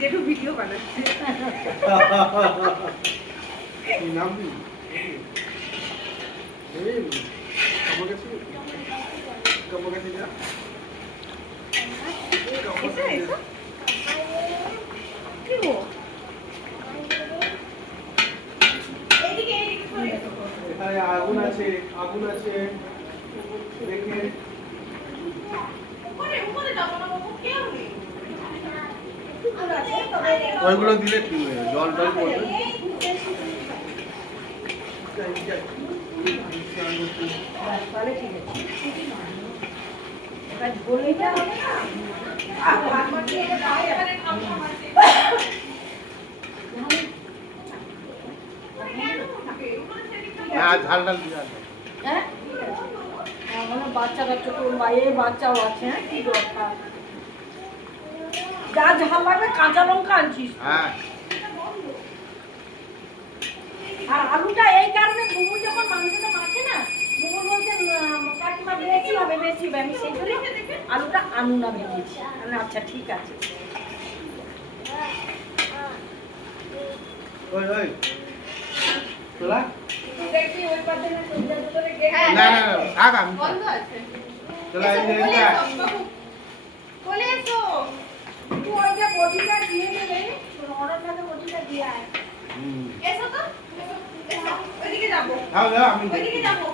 জেঠু ভিডিও বানাচ্ছে। কি নাম দিই? এই আমার কাছে যা। এসো এসো। কি গো? এইদিকে এইদিকে সরে এসো। এখানে আগুন আছে দেখে উপরে উপরে যাবো না বাবু, কেউ নেই। উপরে আছে, তবে ওইগুলো দিলে ঠিক হয়ে যাবে, জল টল পড়বে। তাহলে ঠিক আছে। এবার বলেইটা হবে না। আমার দিয়ে খাওয়া এবারে খাবো আমাকে। হ্যাঁ ঝাল ডাল দিয়ে আছে। হ্যাঁ আমার বাচ্চা কাচ্চা তোর বাইরে বাচ্চাও আছে, হ্যাঁ কি দরকার যা ঝাল লাগবে কাঁচা লঙ্কা আনছিস। হ্যাঁ আর আলুটা এই কারণে বুবু যখন মাংসটা মাখে না, বুবু বলছে কাকিমা বেশি হবে আমি সেই জন্য আলুটা আনু না ভেবেছি। আচ্ছা ঠিক আছে। ওই তোলা দেখি ওই পাশে না সন্ধ্যা দুপুরে গেট না থাক আমি বন্ধ আছে। তোলা এই যে বলে এটা। এসো, বাবু। বলে এসো। তুই ওই যে বটিটা দিয়ে দেবে, অর্ডার কাছে বটিটা দিয়ে আয়। হুম এসো তো, এসো, এসো। ওইদিকে যাবো। দাও আমি ওইদিকে যাবো।